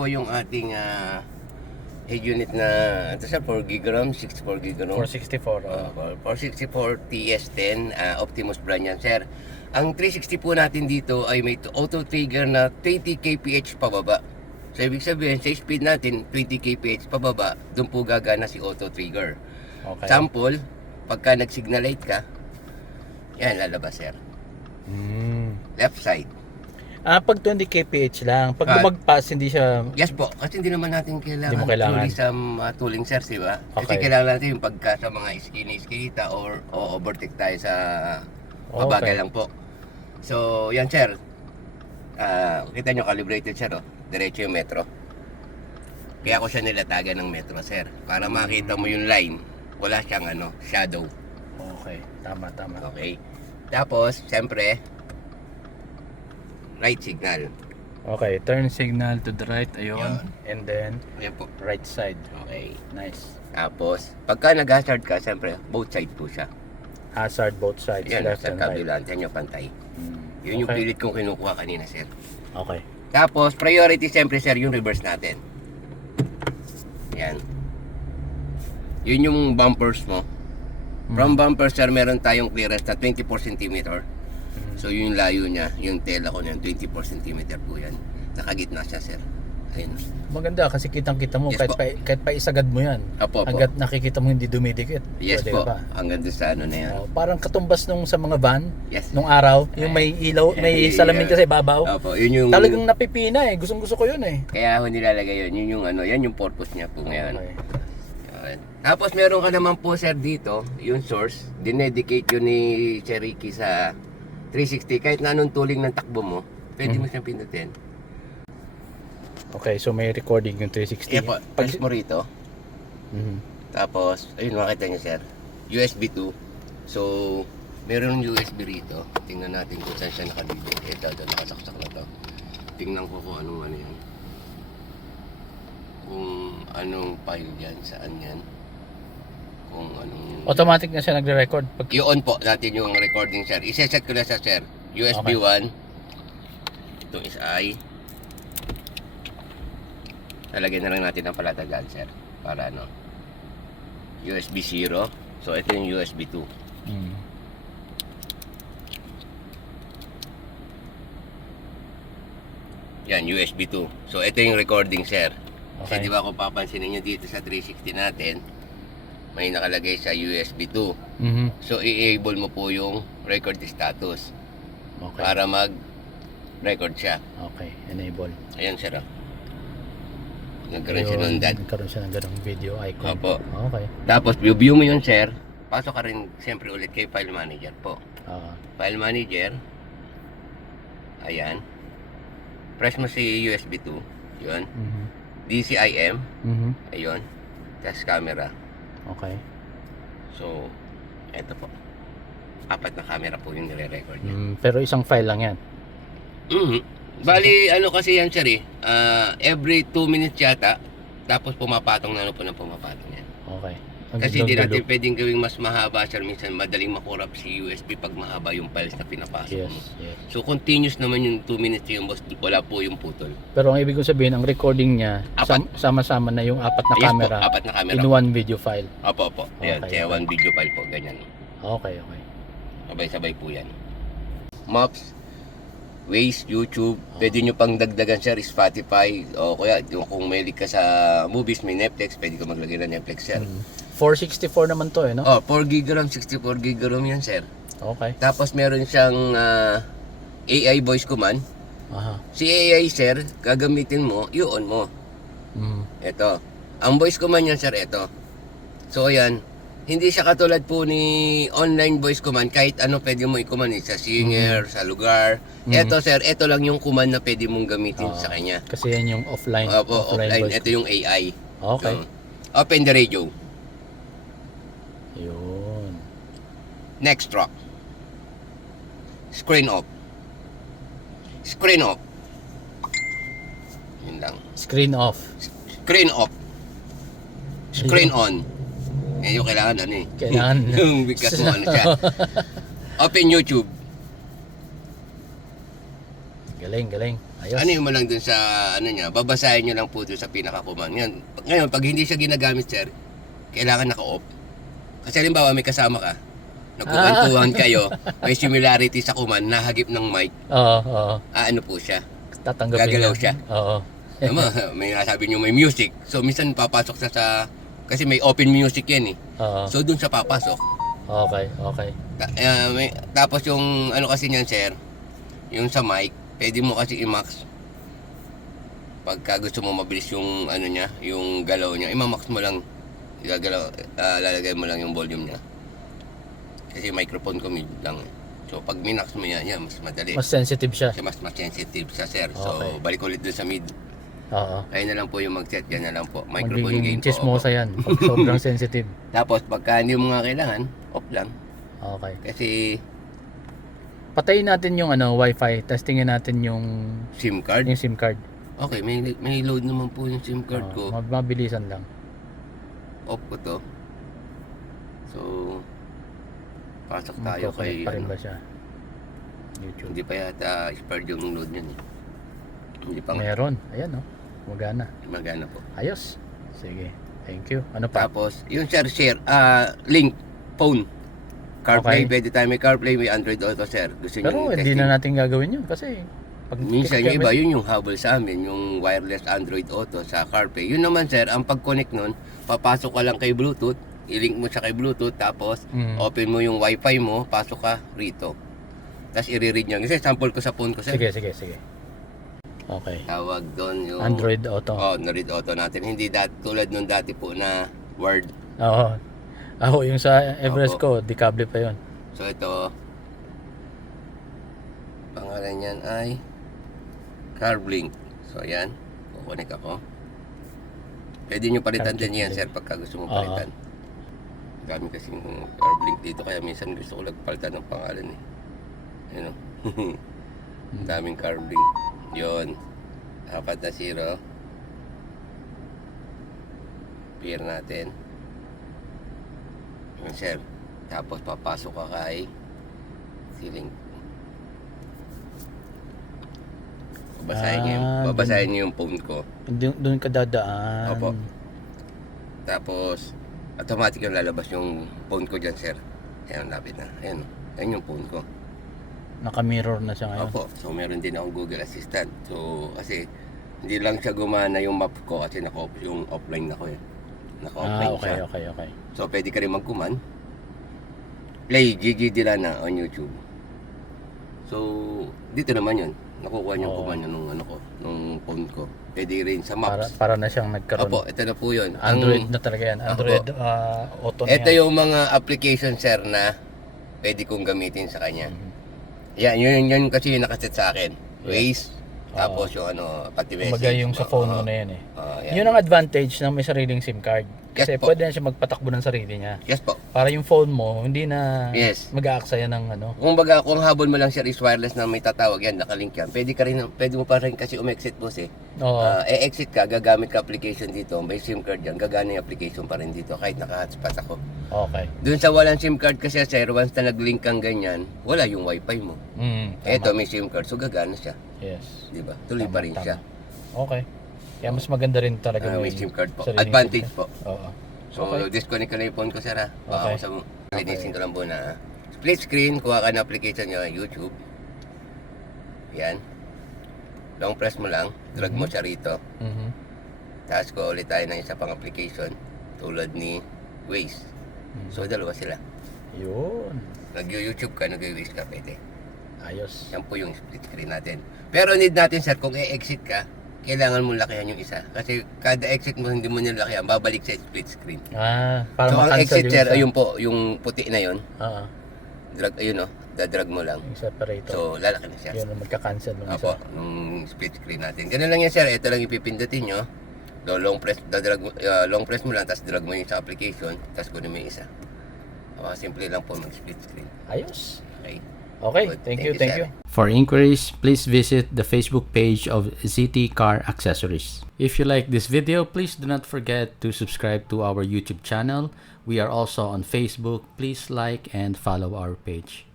po yung ating head unit na ito sir, 4 gigram, 64 gigram. 464. 464 TS10 Optimus brand yan sir. Ang 360 po natin dito ay may auto trigger na 20 kph pababa. So ibig sabihin sa speed natin 20 kph pababa, doon po gagana si auto trigger. Okay. Sample, pagka nag-signal light ka, yan lalabas sir. Left side. Pag 20 kph lang, pag lumagpas hindi siya... Yes po, kasi hindi naman natin Hindi mo kailangan. truly sa tooling sir, di ba? Kasi Okay. kailangan natin yung pagka sa mga skinny-skinita or overtake tayo sa pabagal lang po. So, yan sir. Kita nyo, calibrated sir, oh. Diretso yung metro. Kaya ako siya nilatagan ng metro sir. Para makita mo yung line, wala siyang shadow. Okay, tama. Okay? Tapos, siyempre, right signal. Okay, turn signal to the right, ayun. Yan. And then, Ayan po. right side. Okay. Nice. Tapos, pagka nag-hazard ka, siyempre, both side po siya. Hazard both sides, Yan, left sa and right. kabila, yan yung pantay. Yun yung Okay. pilit kong kinukuha kanina, sir. Okay. Tapos, priority siyempre, sir, yung reverse natin. Yan. Yun yung bumpers mo. From bumpers, sir, meron tayong clearance na 24 cm. So, yung layo niya, yung tela ko niyan, 24 cm po yan. Nakagitna siya, sir. Ayun. Maganda kasi kitang-kita mo, Yes kahit pa isagad mo yan. Apo, apo. Hanggat nakikita mo hindi dumidikit. Yes Pwede po. ka pa. Hanggang doon sa na yan. Parang katumbas nung sa mga van, Yes. nung araw, yung may ilaw, may salamin kasi babaw. Opo, yun yung... Talagang napipina eh. Gustong-gusto ko yun eh. Kaya ako nilalagay yun. Yun yung yan yung purpose niya po ngayon. Okay. Yan. Tapos meron ka naman po sir dito, yung source, dinedicate yun ni Cherokee sa 360. Kahit na anong tuling ng takbo mo, pwede mo siyang pindutin. Okay, so may recording yung 360. Kaya po, press mo rito. Mhm. Tapos, ayun makita niyo sir, USB 2. So, meron yung USB rito. Tingnan natin kung saan siya nakadibig. Ito, nakasaksak na to. Tingnan ko kung anong yan. Kung anong file yan, saan yan. Kung anong... Automatic na siya nagre-record. Pag... I-on po natin yung recording sir. I-set ko na sa sir. USB Okay. 1. Ito is I. Lalagyan na lang natin ang palatagan sir. Para USB 0. So ito yung USB 2. Mm. Yan, USB 2. So ito yung recording sir. Kasi Okay. di ba kung papansinin nyo dito sa 360 natin, may nakalagay sa USB 2. Mhm. So i-enable mo po yung record status Okay. para mag-record siya. Okay, enable. Ayan sir. Nagkaroon siya ng that. Nagkaroon siya ng ganong video icon. Opo. Okay. Tapos view mo yun sir. Pasok ka rin siyempre ulit kay file manager po. File manager. Ayan. Press mo si USB 2. Yun. Mhm. DCIM. Mhm. Ayun. Tapos camera. Okay. So, eto po. 4 na camera po yung nire-record niya. Pero isang file lang yan. Bali, kasi yan sir eh. Every 2 minutes yata. Tapos pumapatong na po ng pumapatong yan. Okay. Kasi hindi natin pwedeng gawing mas mahaba sir. Minsan madaling makurap si USB pag mahaba yung files na pinapasok Yes, mo. yes. So continuous naman yung 2 minutes yung boss. Wala po yung putol. Pero ang ibig kong sabihin, ang recording niya, Apat. sama-sama na yung 4 na Yes camera po, 4 na camera. in one video file. Opo. Ayan, Okay, kaya okay. one video file po. Ganyan. Okay. Sabay-sabay po yan. Maps, Waze, YouTube, pwede nyo pang dagdagan sir, Spotify, o kaya yung kung mahilig ka sa movies, may Netflix, pwede ka maglagay ng Netflix sir. 464 naman to eh, no? 4 gig RAM, 64 gig RAM yan sir. Okay. Tapos meron siyang AI voice command. Aha. Si AI sir, gagamitin mo, i-on mo. Ito. Ang voice command niya sir, ito. So ayan, hindi siya katulad po ni online voice command, kahit ano pwede mo i-command sa singer, sa lugar. Ito sir, ito lang yung command na pwede mong gamitin sa kanya. Kasi yan yung offline. Opo, offline. voice. Ito yung AI. Okay. Yung open the radio. Yun. Next track. Screen off. Screen off. Yun lang. Screen off. Screen off. Screen on. Yan yung kailangan Kailangan. yung bigkas mo siya. Open YouTube. Galing. Ayos. Ano yung lang dun sa, ano niya, babasahin nyo lang po dun sa pinaka-command. Ngayon, pag hindi siya ginagamit, sir, kailangan naka-off. Kasi halimbawa, may kasama ka, nagkukantuhan kayo, may similarity sa command, nahagip ng mic, Oo. ano po siya, Tatanggapin gagalaw niya. siya. Oo. May nasabi nyo may music. So, minsan papasok siya sa, kasi may open music yan eh. Oo. So, dun siya papasok. Okay. Tapos yung, ano kasi niyan, sir, yung sa mic, pwede mo kasi i-max. Pagka gusto mo mabilis yung, ano niya, yung galaw niya, i-max mo lang. Lalagay mo lang yung volume niya. Kasi microphone ko mid lang. So pag minax mo yan, mas madali. Mas sensitive siya. Kasi mas sensitive siya, sir. So Okay. balik ulit dun sa mid. Oo. Ayun na lang po yung mag-set. Yan na lang po. Microphone gain Magiging po. chismosa yan. Pag sobrang sensitive. Tapos pagka hindi mo nga kailangan, off lang. Okay. Kasi Patayin natin yung wifi. Testingin natin yung SIM card. SIM card. Okay, may load naman po yung SIM card ko. Mabilisan lang. Off ko to. So pasok tayo Magko-connect kay pa rin ba siya? YouTube. Hindi pa yata expired yung load niyan eh. Hindi pa nga. Meron. Ayan Magana. Magana po. Ayos. Sige. Thank you. Ano pa? Tapos, yung share, link, phone. CarPlay, Okay. pwede tayo may CarPlay, may Android Auto, sir. Gusto nyo Pero hindi na natin gagawin yun kasi pag Minsan yung iba, yun yung habol sa amin, yung wireless Android Auto sa CarPlay. Yun naman, sir, ang pag-connect nun, papasok ka lang kay Bluetooth, i-link mo siya kay Bluetooth, tapos open mo yung Wi-Fi mo, pasok ka rito. Tapos i-read niya. Kasi sample ko sa phone ko, sir. Sige. Okay. Tawag doon yung Android Auto. na-read auto natin. Hindi tulad nung dati po na Word. Oo. Ako yung sa Everest Opo. ko, di kable pa yun. So ito, pangalan niyan ay CarBlink. So ayan, kukunik ako. Pwede nyo palitan din yan, sir, pagka gusto mo palitan. Dami kasing CarBlink dito, kaya minsan gusto ko nagpalitan ng pangalan eh. Yun o. Daming CarBlink. Yun. 4 na 0. Pair natin. Yun, sir. Tapos papasok ka kay ceiling. Babasahin niyo yung phone ko. Doon ka dadaan. Opo. Tapos automatic yung lalabas yung phone ko dyan, sir. Ayan, lapit na. Ayan, ayan yung phone ko. Naka-mirror na siya ngayon. Opo. So meron din akong Google Assistant. So kasi hindi lang siya gumana yung map ko kasi yung offline na ko eh. Naka-offline siya. Okay. So pwede ka rin mag-command. Play Gigi Dilana on YouTube. So dito naman yun. Nakukuha niyo yung command nung phone ko. Pwede rin sa maps. Para na siyang nagkaroon. Opo, ito na po yun. Android na talaga yan. Android Auto na Ito yan. yung mga application, sir, na pwede kong gamitin sa kanya. Yan, yun kasi yung nakaset sa akin. Waze, tapos yung pati message. Kumbaga yung sa phone mo na yan eh. yan. Yun ang advantage ng may sariling SIM card. Kasi Yes po. pwede na siya magpatakbo ng sarili niya. Yes po. Para yung phone mo, hindi na Yes. mag-aaksaya ng Kung baga, kung habol mo lang, sir, is wireless na may tatawag yan, nakalink yan. Pwede mo pa rin kasi umexit mo Oo. exit ka, gagamit ka application dito, may SIM card yan, gagana yung application pa rin dito kahit naka-hotspot ako. Okay. Doon sa walang SIM card kasi, sir, once na nag-link kang ganyan, wala yung wifi mo. Eto, may SIM card, so gagana siya. Yes. Di ba? Tuloy pa rin siya. Okay. Kaya mas maganda rin talaga May SIM card po. sariling Advantage SIM po. card. Oo. So, disconnect ko na yung phone ko, sir, ha? Okay. Linisin ko lang po na. Split screen, kuha ka na application nyo, YouTube. Yan. Long press mo lang, drag mo siya rito. Tapos ko ulit tayo ng isa pang application, tulad ni Waze. So, dalawa sila. Yun. Nag-YouTube ka, nag-Waze ka, pwede. Ayos. Yan po yung split screen natin. Pero need natin, sir, kung i-exit ka, kailangan mo lakihan yung isa. Kasi kada exit mo, hindi mo nilakihan, babalik sa split screen. Para So, ang ma-cancel exit, yung sir, isa. ayun po, yung puti na yun. Oo. Drag, ayun dadrag mo lang. Yung separator. So, lalaki na siya. Yun ang magka-cancel ng Opo, isa. nung split screen natin. Ganun lang yan, sir. Ito lang ipipindutin nyo. Long press mo lang, tapos drag mo yung sa application, tapos kunin mo yung isa. Simple lang po mag-split screen. Ayos. Okay? Okay, Good. thank Thank you. you, sir. For inquiries, please visit the Facebook page of ZT Car Accessories. If you like this video, please do not forget to subscribe to our YouTube channel. We are also on Facebook. Please like and follow our page.